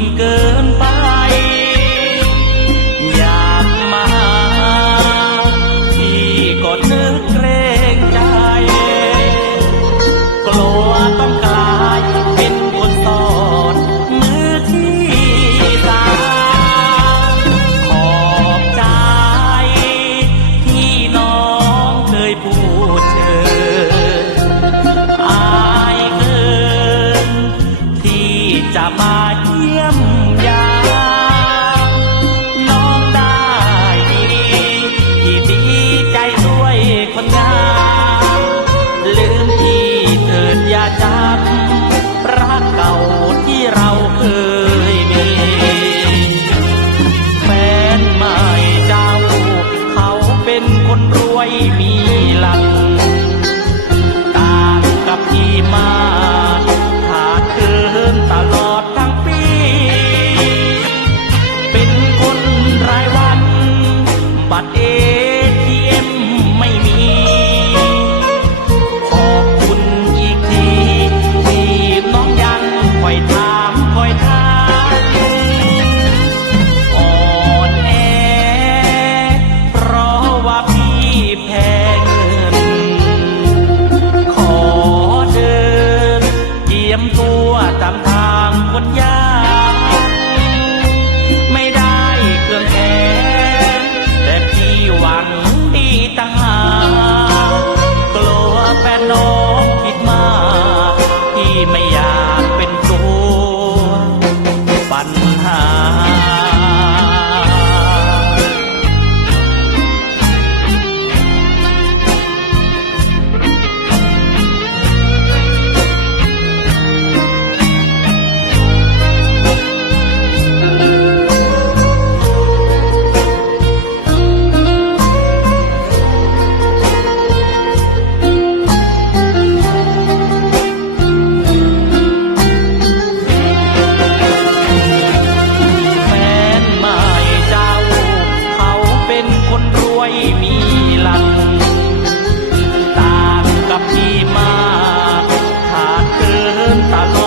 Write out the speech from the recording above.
นเกิน มาเยี่ยมยานองได้ดีที่ดีใจด้วยคนงามลืมที่เถิดยาจำรักเก่าที่เราเคยมีแฟนใหม่จ้าเขาเป็นคนรวยมีหลังต่างกับที่มา เ